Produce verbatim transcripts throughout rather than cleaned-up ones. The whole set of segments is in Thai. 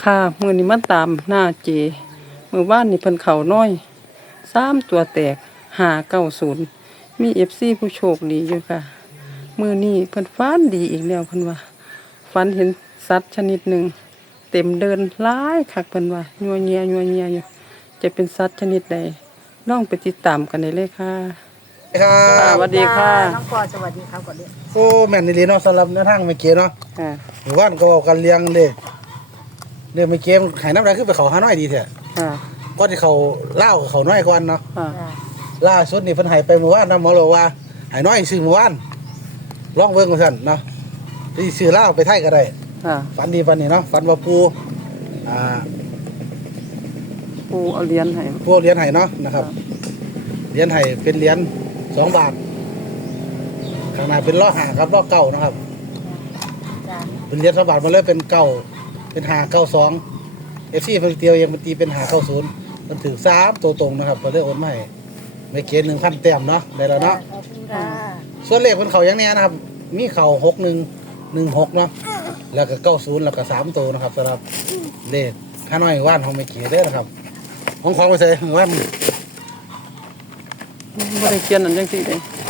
ค่ะมือนี้มันตามหน้าเจมือบ้านนี่เพิ่นเข่าน้อยสามตัวแตกห้าเก้าศูนย์มีเอฟซีผู้โชคดีอยู่ค่ะมือนี้เพิ่นฟันดีอีกแล้วเพิ่นว่าฟันเห็นสัตว์ชนิดหนึ่งเต็มเดินหลายคักเพิ่นว่ายัวเงียยัวเงียอยู่จะเป็นสัตว์ชนิดใดลองไปติดตามกันได้เลยค่ะครัค่ะสบวัสดีค่ะน้องปอสวัสดีครับก่อนเลยโอ้แม่นดีเนาะสำหรับเนื้อทางไม่เก๋เนาะค่ะหมู่บ้านก็เอากันเลี้ยงเลยเรื่องไม่เก๋หายน้ำลายขึ้นไปเขาหาน้อยดีแท้ค่ะก่อนที่เขาเล่าเขาน้อยก่อนเนาะค่ะล่าสุดนี่เพิ่นใหายไปเมื่อวานนะหมอบอกว่าหายน้อยซื้อเมื่อวานลองเบิ่งว่าซั่นเนาะที่ซื้อเหล้าไปไทยก็ได้ค่ะฝันดีฝันนี่เนาะฝันว่าปูอ่าปูเอาเหรียญให้ปูเหรียญให้เนาะนะครับเหรียญให้เป็นเหรียญสองบาทข้างหน้าเป็นล้อหาครับล้อเก้านะครับจ้าเป็นเหรียญสองบาทมาเลยเป็นเก้าเป็นหาเก้าสองเอฟซีเพิ่นเตียวเองมันตีเป็นหาเก้าศูนย์มันถือสามตัวตรงนะครับก็เลยโอนมาให้ไม่เกินหนึ่งพันแต้มเนาะได้แล้วเนาะขอบคุณค่ะส่วนเลขเป็นเขาอย่างเนี้ยนะครับ มีเข่าหกหนึ่งหนึ่งหกเนาะแล้วก็เก้าศูนย์แล้วก็สามตัวนะครับสำหรับเลขข้าน้อยว่านของไม่เกียได้นะครับของของไปใส่ว่านบ่ได้เขียนอันจังซี่เด้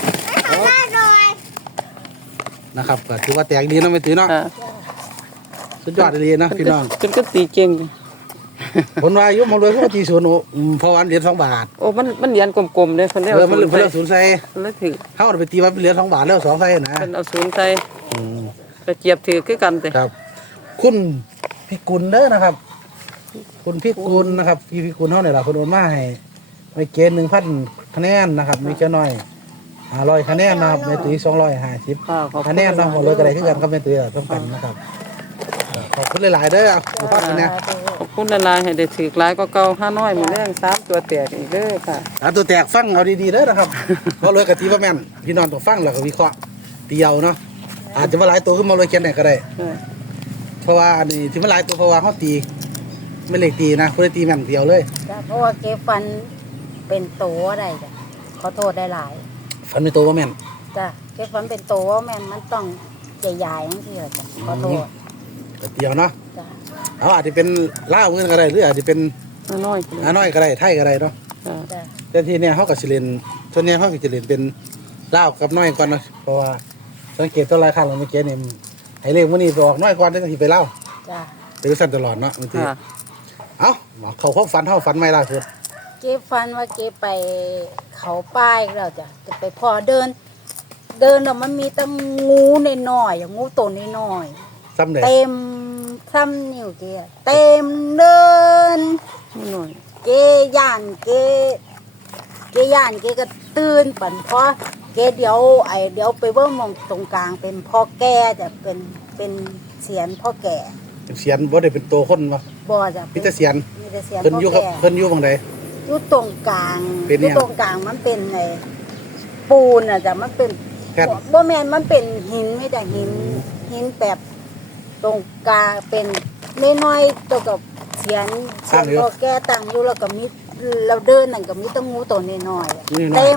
นะครับก็ถือว่าแตกดีเนาะไม่ถือเนาะค่ะสุดยอดเลยนะพี่น้องจนก็ตีเก่งผลว่าอายุมันรวยก็ตีศูนย์โอ้อืมเพราะวันเหรียญสองบาทโอ้มันมันเหรียญกลมๆเด้เพิ่นได้เอเอาอมันศูนย์เพิ่นใส่เอาศูนย์ใส่แล้วถือเขาเอาไปตีว่าเป็นเหรียญสองบาทแล้วสองใส่นะเพิ่นเอาศูนย์ใส่อืมกระเจี๊ยบถือคือกันแต่ครับ คุณพี่กุลเด้อนะครับ คุณพี่กุลนะครับพี่พี่กุลเท่าไหร่ล่ะคุณโอนมาให้ไม่เกณฑ์หนึ่งพันคะแนนนะครับมีเจ้าน้อยห้าร้อยคะแนนนะครับในตุ้ยสองร้อยห้าสิบค่ะขอบณคะแนนเนาะหมดเลยก็ได้คือกันครับในตุ้ยต้องกันนะครับขอบคุณหลายๆเด้อขอบคุณนะขอบคุณหลายๆให้ได้ถือหลายก็เก่าห้าน้อยหมื้อแรงสามตัวแตกอีกเด้อค่ะอ่าตัวแตกฟังเอาดีๆเด้อนะครับ เพราะเลยกะตีว่าแม่นพี่น้องต้องฟังแล้วก็วิเคราะห์ตีเอาเนาะอาจจะว่าหลายตัวขึ้นมาเลยเขียนไหนก็ได้เออเพราะว่าอันนี้ที่มันหลายตัวเพราะว่าเขาตีไม่เล็กตีนะคนได้ตีแม่นเดียวเลยจ้าเพราะว่าเก็บฟันเป็นโตอะไรจ้ะขอโทษได้หลายฝันไม่โตว่าแม่นจ้าเก็บฟันเป็นโตว่าแม่นมันต้องใหญ่ๆทั้งทีเลยจ้ะขอโทษแต่เดียวเนาะจ้าเอาอาจจะเป็นล่าวเงินก็ได้หรืออาจจะเป็นห้าน้อยไปเลยอาน้อยก็ได้ไทยก็ได้เนาะค่ะจ้าแต่ทีเนี้ยเขากับสิเลนส่วนเนี้ยเขากับสิเลนเป็นล่าวกับน้อยก่อนเนาะเพราะว่าสังเกตตัวลายข้างเราเมื่อกี้เนี่ยให้เลขมันนี่ไปออกน้อยก่อนได้ทีไปเล่าจ้าเป็นสั้นตลอดเนาะบางทีค่ะเอ้าเขาเขาฝันเขาฝันไม่ล่าสุดเก็บฟันว่าเก็บไปเขาป้ายแล้วจ้ะจะไปพอเดิน เดินแล้วมันมีตั้งงูในน้อยๆอย่างงูตัวน้อยซ้ำเลยๆเต็มซ้ำนิ้วเกียเต็มเดินห้าน้อยเกย่านเกเกย่านเกก็ตื่นปั่นเพราะเกเดี๋ยวไอเดี๋ยวไปเบิ่งหมองตรงกลางเป็นพ่อแก่จะเป็นเป็นเสียนพ่อแก่เป็นเสียนบ่ได้เป็นโตคนวะบ่จะพิจเสียนมีแต่เสียนเพิ่นพ่ออยู่ครับแก่เพิ่นอยู่บางใดอยู่ตรงกลางเป็นอเนี่ยยู่ตรงกลางมันเป็นไอปูนอ่ะจ้ะมันเป็นแผ่นบ่แม่นมันเป็นหินไม่แต่หินหินแบบตรงกลางเป็นน้อยๆตัวกับเสียนเสียนพ่อแก่ตั้งอยู่แล้วก็มีเราเดินนั่นก็มีแตะงูตัวน้อยๆอะนี่น้อเต็ยม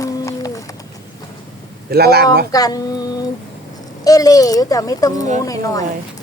เป็นล้านล้านกอวะงกันเอเลอยู่แต่ไม่ต้องงูหน่อย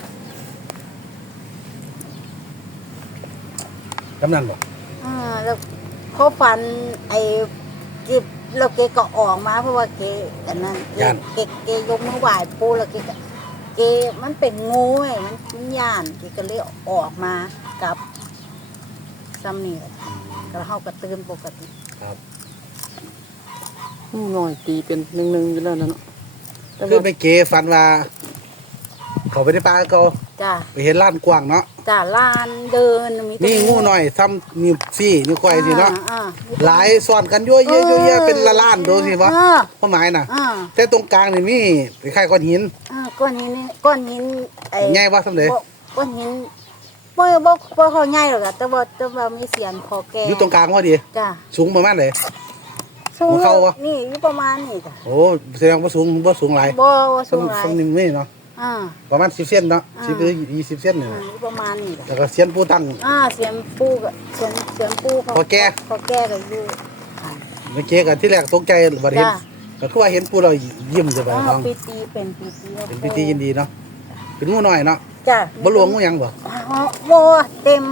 กำนันบ่ๆอ่าแล้วพอฟันไอ้เก็บเราเกก็ออกมาเพราะว่าเกอันนั้นเกเกเกยกมือไหว้ปูแล้วเกก็เกมันเป็นงูไงมันมันย่านเกก็เลยออกมากับซ้ำนี่แหละก็เฮาก็ตื่นปกติครับห้าน้อยตีเป็นหนึ่งหนึ่งอยู่แล้วนะเนาะแต่คือว่าไปเกฝันว่าเขาไปในป่าเขาจ้าไปเห็นล้านกว้างเนาะจ้าลานเดินแต่นี่งูหน่อยซ้ำนิ้วซี่นิ้วก้อยสิเนาะอ่าหลายซ้อนกันยั่วเยอะยั่วเยอะเป็นละล้านดูสิวะอ่าความหมายน่ะอ่าแต่ตรงกลางนี่มีคล้ายๆก้อนหินอ่าก้อนหินนี่ก้อนหินไอ้ใหญ่ว่าสำเร็จบ่ก้อนหินบ่บ่บ่เขาใหญ่หรอกอะแต่ว่าแต่ว่ามีเสียนพอแก่อยู่ตรงกลางพอดีจ้ะสูงประมาณไหนสูงหัวเข่าวะนี่อยู่ประมาณนี้จ้ะโอ้แสดงว่าสูงบ่สูงหลายบ่ว่าสูงหลายสำนิมนี่เนาะอ่าประมาณสิบเซนเนาะอ่าสิบหรือยี่สิบเซนเนี่ยอ่าอยู่ประมาณนี้จ้ะแล้วก็เสียนปูตั้งอ่าเสียนปูกับเสียนเสียนปูเขาพอแก่พอแก่ก็อยู่อ่าเมื่อกี้กันที่แรกตกใจบัดเห็นจ้ะก็คือว่าเห็นปูเรายิ้มจะไปอ่าน้องปีตีเป็นปีตีเป็นพิธียินดีเนาะเป็นงูน้อยเนาะจ้ะบ่หลวงงูหยังบ่บ่เต็ม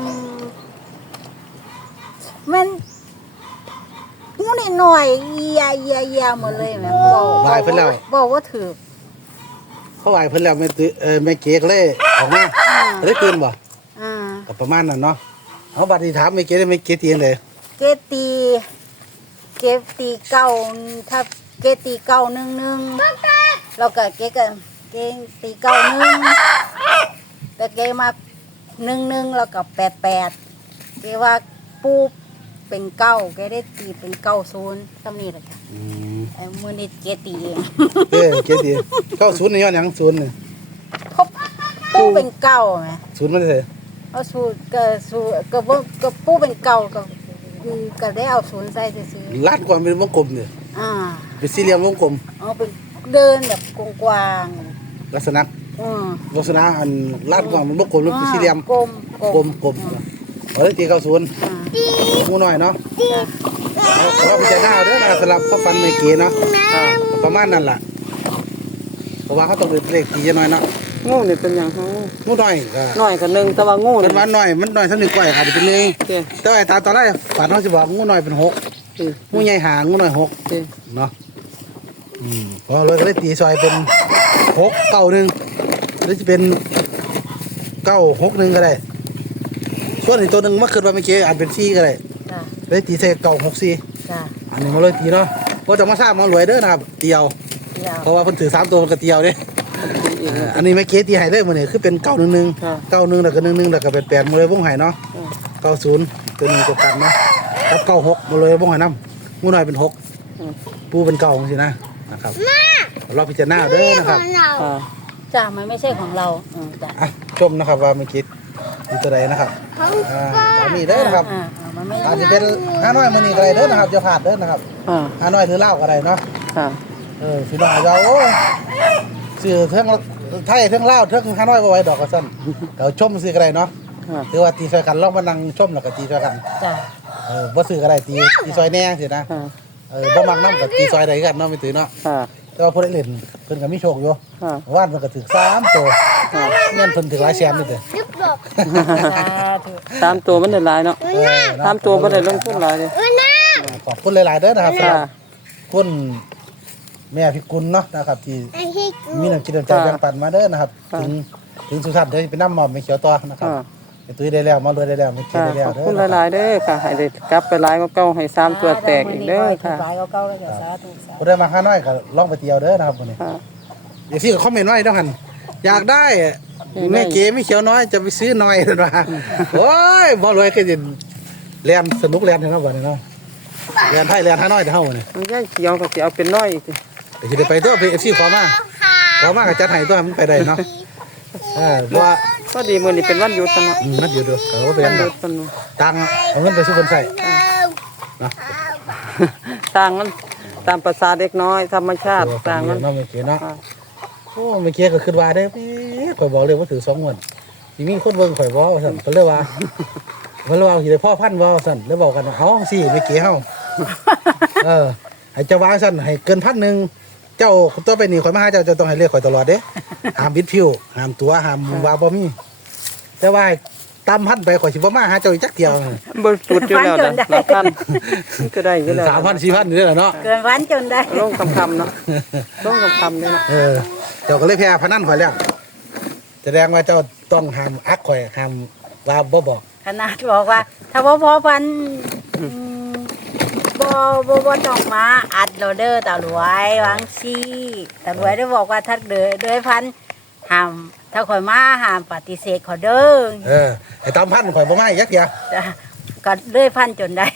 มันงูนี่หน่อยเอียเอียเอียหมดเลยแม่บอกวายเพิ่นแล้วบอกว่าถือเขาไหวเพิ่นแล้วแม่ตื้อเออแม่เก๋ก็เลยออกมาเลยเกินบ่อ่าก็ประมาณนั้นเนาะเอาบัดนี้ถามแม่เก๋ได้แม่เก๋ตีจังได๋เกตีเกตีเก้าถ้าเกตีเก้าหนึ่งหนึ่งเราก็เกกันเกตีเก้าหนึ่งแต่เกมาหนึ่งหนึ่งแล้วก็แปดแปดเกว่าปูเป็นเก้าเกได้ตีเป็นเก้าศูนย์ตำนี้แหละจ้ะอืมไอ้มือนี้เกตีเองเอ้เก๋ตีเก้าศูนย์นี่ย้อนหยังศูนย์นี่เพราะปูเป็นเก้าไหมศูนย์มันได้เอาสูตรก็สูตรก็บ่ก็ปูเป็นเก้าก็อืมก็ได้เอาศูนย์ใส่ซื้อลาดกว่าเป็นวงกลมนี่ๆอ่าเป็นสี่เหลี่ยมวงกลมเอาเป็นเดินแบบกว้างลักษณะๆอืมลักษณะอันลาดกว่ามันวงกลมหรือเป็นสี่เหลี่ยมกลมกลมกลมเอาเลยตีเก้าศูนย์อ่างูน้อยเนาะจ้ะเราพิจารณาเอาเด้อนะสำหรับข้าวฟันแม่เก๋เนาะค่ะประมาณนั้นล่ะเพราะว่าเขาต้องเป็นเลขตีจะน้อยเนาะงูนี่เป็นหยังคะงูงูน้อยก็น้อยกับหนึ่งแต่ว่างูเป็นี่นว่าน้อยมันน้อยสักหนึ่งก้อยอาจจะเป็นหนึ่งโอเคแต่ว่าไอ้ตาตอนแรกฝันเขาจะบอกงูน้อยเป็นหกโอเคงูใหญ่หางูน้อยหกโอเคเนาะอืมพอเลยก็เลยตีซอยเป็นหกเก้าหนึ่งหรือจะเป็นเก้าหกหนึ่งก็ได้ส่วนอีกตัวหนึ่งเมื่อคืนว่าเมื่อกี้อาจเป็นสี่ก็ได้จ้ะเลยตีใส่เก้าหกสี่จ้ะอันนี้มาเลยตีเนาะเพราะจะมาทราบมารวยเด้อนะครับเตียวเดี๋ยวเพราะว่าเพิ่นถือสามตัวมันก็เตียวเด้กินอีกแล้วอันนี้ไม่เกตีไห้เลยมันนี่คือเป็นเก้าหนึ่งหนึ่งค่ะเก้าหนึ่งแล้วก็หนึ่งหนึ่งแล้วก็เป็นแปดมาเลยวงไห้เนาะอืมเก้าศูนย์ตัวหนึ่งตัวกันเนาะแล้วเก้าหกมาเลยวงไห้น้ำงูน้อยเป็นหกอืมปูเป็นเก้าสินะนะครับรอบพิจารณาเด้อนะครับค่ะจ้ะมันไม่ใช่ของเราอืมจ้ะอ่ะชมนะครับว่าเมื่อกี้มีตัวใดนะครับอ่าตามนี้เด้อนะครับอ่าอ่ามันไม่อาจจะเป็นห้าน้อยมือนี้ก็ได้เด้อนะครับจะผ่านเด้อนะครับค่ะห้าน้อยหรือเล่าก็ได้เนาะค่ะเออพี่น้องเราโอ้สื่อเทิงไทยเทิงเล่าวเทิงห้าน้อยบ่ไหว้ดอกกระสั้นเราชมซื้อก็ได้เนาะค่ะหรือว่าตีซอยกันลองมานั่งชมแล้วก็ตีซอยกันจ้ะเออบ่ซื้อก็ได้ตีตีซอยแน่สินะค่ะเออบ่มักน้ำกับตีซอยใดกันเนาะไม่ตื่นเนาะค่ะแต่ว่าผู้ได้เล่นเพิ่นก็มีโชคอยู่ค่ะว่านมันก็ถึกสามตัวเงินเพิ่นถึกหลายแสนนี่เด้อจ้ะถูกสามตัวมันได้หลายเนาะเออสามตัวมันได้ลงทุนหลายเลยขอบคุณหลายๆเด้อนะครับสำหค่ะรับคุณแม่พิกุลเนาะนะครับที่มีน้ำจิตน้ำใจค่ะแบ่งปันมาเด้อนะครับค่ะถึงถึงสุทัศน์เด้อเป็นน้ำหมอมไม่เขียวต่อนะครับค่ะไอ้ตุ้ยได้แล้วมารวยได้แล้วไม่เขียวค่ะได้แล้ขวอบเด้อคุณนะหลายๆเด้อค่ะ ให้ได้กลับไปหลายก็เก่าให้สามตัวแตกอีกเด้อค่ะหลายเก่าๆเลยจ้ะสาธุสาธุผู้ได้มาข้าน้อยก็ลองไปเที่ยวเด้อนะครับวันนี้ค่ะเดี๋ยวพี่ก็คอมเมนต์ไว้เด้อหันอยากได้อยากได้แม่เก๋ไม่เขียวน้อยจะไปซื้อหน่อยเถอะว่าโอ้ยบ่รวยก็จะเรียนสนุกเรียนเถอะเนาะวันนี้เนาะเรียนไทยเรียนห้าน้อยเท่านี่มันย่ายเขียวก็สิเอาเป็นน้อยอีกสิเดี๋ยวจะได้ไปตัวไปเอฟซีขอมาขอมาก็จัดให้ตัวมันไปได้เนาะเออเพราะว่าก็ดีมื้อนี้เป็นวันหยุดซะเนาะอืมนั่นเดี๋ยวดูเขาก็ไปวักัน นหแบยุบดเพิ่นตังค์เอาเงินไปซื้อคนใส่เนาะต่างมันตามภาษาเด็กน้อย ธรรมชาติตัวต่างมัมัน นเนาะเมื่อกี้เนาะค่ะโอ้เมื่อกี้ก็ขึ้นว่าได้ข่อยบอกเลยว่าถือสองงวดทีมีคนเบิ่งข่อยบ่ว่าซั่นก็เลยว่าเพิ่นเลยว่าสิได้พ่อพันธุ์บ่ว่าซั่นแล้วบอกกันว่าเอ้าสิเมื่อกี้เฮาเออให้เจ้าว่าซั่นให้เกินพันหนึ่งเจ้าตัวไปนี่ข่อยมาหาเจ้าเจ้าต้องให้เรียกข่อยตลอดเด้ห้ามบิดผิวห้ามตัวห้ามว่าบ่มีแต่ว่าตามพันไปข่อยสิบ่มาหาเจ้าอีกจักเที่ยวบ่สุดอยู่แล้วนะหลักพันมันก็ได้อยู่แล้วสามพันสี่พันนี่แหละเนาะเกินวันจนได้ลงคำคำๆเนาะลงคำคำๆเนี่ยเนาะเออเจ้าก็เลยแพ้พนันข่อยแล้วแสดงว่าเจ้าต้องห้ามอักข่อยห้ามว่าบ่บอกขนาดบอกว่า ถ้าบ่พอพันอืมบ่บ่บ่ต้องมาอัดเราเด้อตาหลวยวางซี่ตาหลวยได้บอกว่าถ้าเด้อเด้อพันห้ามถ้าข่อยมาห้ามปฏิเสธเขาเด้อเออไอ้ตามพันข่อยบ่มาอีกยักเดียวจ้ะก็เด้อพันจนได้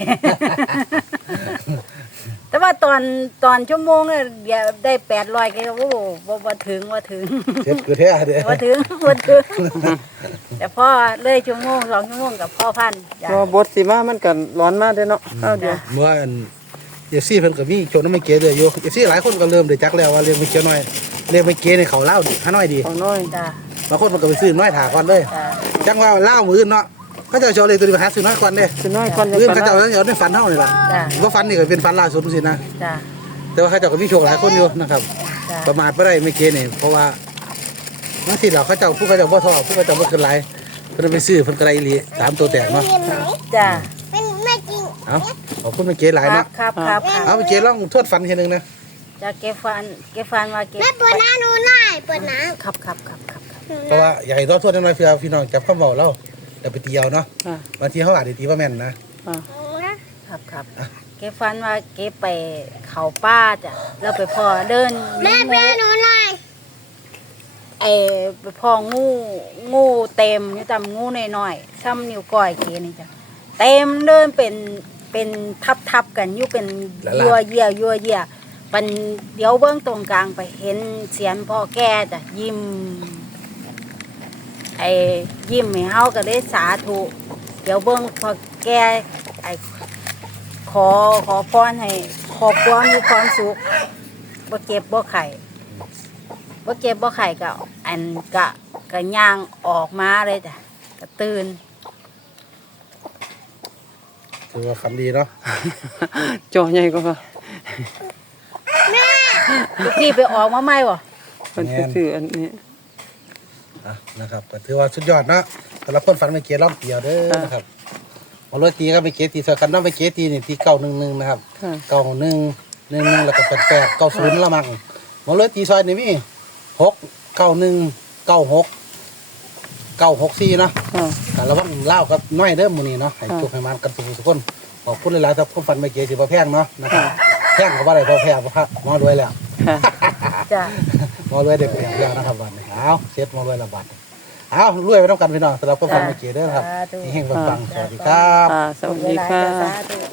แต่ว่าตอนตอนชั่วโมงเนี่ยเดี๋ยวได้แปดร้อยก็โอ้โหบ่บ่ถึงบ่ถึงเจ็ดคือแท้เด้อบ่ถึงบ่ถึงแต่พ่อเลยชั่วโมงสองชั่วโมงกับพ่อพันจ้ะก็บทสิมามันก็ร้อนมากเด้อเนาะเอาเดียวเมื่ออันเอฟซีเพิ่นก็มีโชว์น้ำไม่เก๋เลยอยู่เอฟซีหลายคนก็เริ่มได้จักแล้วว่าเรียกไม่เก๋น้อยเรียกไม่เก๋ในเขาเล่าหาน้อยดีเอาน้อยจ้ะบางคนมันก็ไปซื้อน้อยถาก่อนเลยจ้ะจังว่าเล่ามืออื่นเนาะเขาเจ้าโชว์เลยตัวนี้ไปหาซื้อน้อยก่อนเด้สิน้อยก่อนมืออื่นจะเขาก่เจ้าอนเอาในฝันเฮานี่ล่ะจ้ะว่าฝันนี่ก็เป็นฝันล่าสุดสินะจ้ะแต่ว่าเขาเจ้าก็มีโชคหลายคนอยู่นะครับจ้ะประมาทไม่ได้ไม่เก๋นี่เพราะว่าบางทีเราเขาเจ้าผู้เขาเจ้าบ่ทอผู้เขาเจ้าบ่ขึ้นหลายเพิ่นไปซื้อเพิ่นก็ได้อีหลีสามตัวแตกเนาะจ้ะเป็นไม่จริงเอ้าขอบคุณแม่เก๋หลายครันะบครับครับครับเอาแม่เก๋ลองทวดฝันทีนึงนะจะเก็บฟันเก็บฟันมาเก็บแม่เปิดน้ำหนูหน่อยเปิดน้ครับครับครับครับครับำเพราะว่าอยากให้ทวดๆน้อยๆเพื่อพี่น้องจับคำเว้าเราเดี๋ยวไปเตียวเนาะค่ะบางทีเขาอาจจะตีว่าแม่นนะค่ะครับครับเก็บฟันมาเก็บไปเขาป้าจ้ะแล้วไปพอเดินแม่เปิดหนูหน่อยไอ้ไปพองูงูเต็มอยู่ตามงูน้อยๆซ้ำนิ้วก้อยเกนี่จ้ะเต็มเดินเป็นเป็นทับทับๆกันอยู่เป็นยัวเยี่ยยัวเยี่ยมันเดี๋ยวเบื้องตรงกลางไปเห็นเสียนพ่อแก่จ้ะยิ้มไอ้ยิ้มให้เฮาก็ได้สาธุเดี๋ยวเบื้องพ่อแก่ไอ้ขอขอพรให้ครอบครัวมีความสุขบ่เจ็บบ่ไข้บ่เจ็บบ่ไข้ก็อันกะก็ย่างออกมาเลยจ้ะก็ตื่นถือว่าฝันดีเนาะจอใหญ่ก็ค่ะลูกพี่ไปออกมาใหม่บ่เพิ่นสิซื้ออันนี้อ่ะนะครับก็ถือว่าสุดยอดเนาะสำหรับคนฝันแม่เก๋รอบเดียวเด้อนะครับมาเลยตีก็แม่เก๋ตีสกันเนาะแม่เก๋ตีนี่ตีเก้าหนึ่งหนึ่งนะครับค่ะเก้าหนึ่งหนึ่งหนึ่งแล้วก็แปดแปดเก้าศูนย์ละมั้งมาเลยตีซอยนี่มีหกเก้าหนึ่งเก้าหกเก้าหกสี่เนาะค่ะแต่ระวังเล่าวกับน้อยเด้อมื้อนี้เนาะให้ค่ะทุกให้มันกันทุกทุกคนขอบคุณหลายๆครับคนฝันไม่เก๋สิบ่แพงเนาะนะครับแพงก็บ่ได้เพราะแพงเพราะครับหมอรวยแล้วค่ะจ้ะหมอรวยได้เปรียบแล้วนะครับวันนี้เอาเซ็ตหมอรวยละบาทเอารวยไปต้องกันพี่น้องสำหรับคนฝันไม่เก๋เด้อนะครับสาธุเฮงๆปังๆสวัสดีครับค่ะสวัสดีค่ะสาธุ